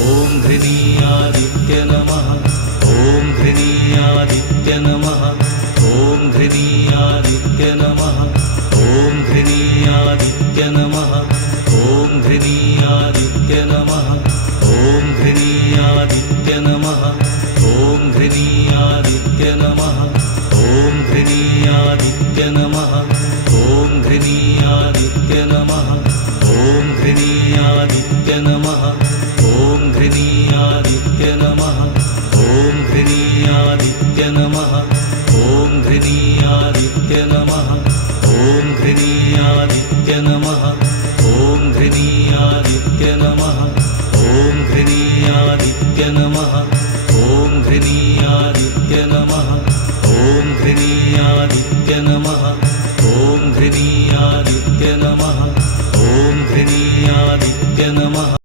ॐ घृणीयादित्य नमः ॐ घृणीयादित्य नमः ॐ घृणीयादित्य नमः ॐ घृणीयादित्य नमः ॐ घृणीयादित्य नमः ॐ घृणीयादित्य नमः ॐ घृणीयादित्य नमः ॐ घृणीयादित्य नमः ॐ घृणीयादित्य नमः ॐ घृणीयादित्य नमः ॐ घृणीयादित्य नमः ॐ घृणीयादित्य नमः ॐ घृणीयादित्य नमः ॐ घृणीयादित्य नमः ॐ घृणीयादित्य नमः ॐ घृणीयादित्य नमः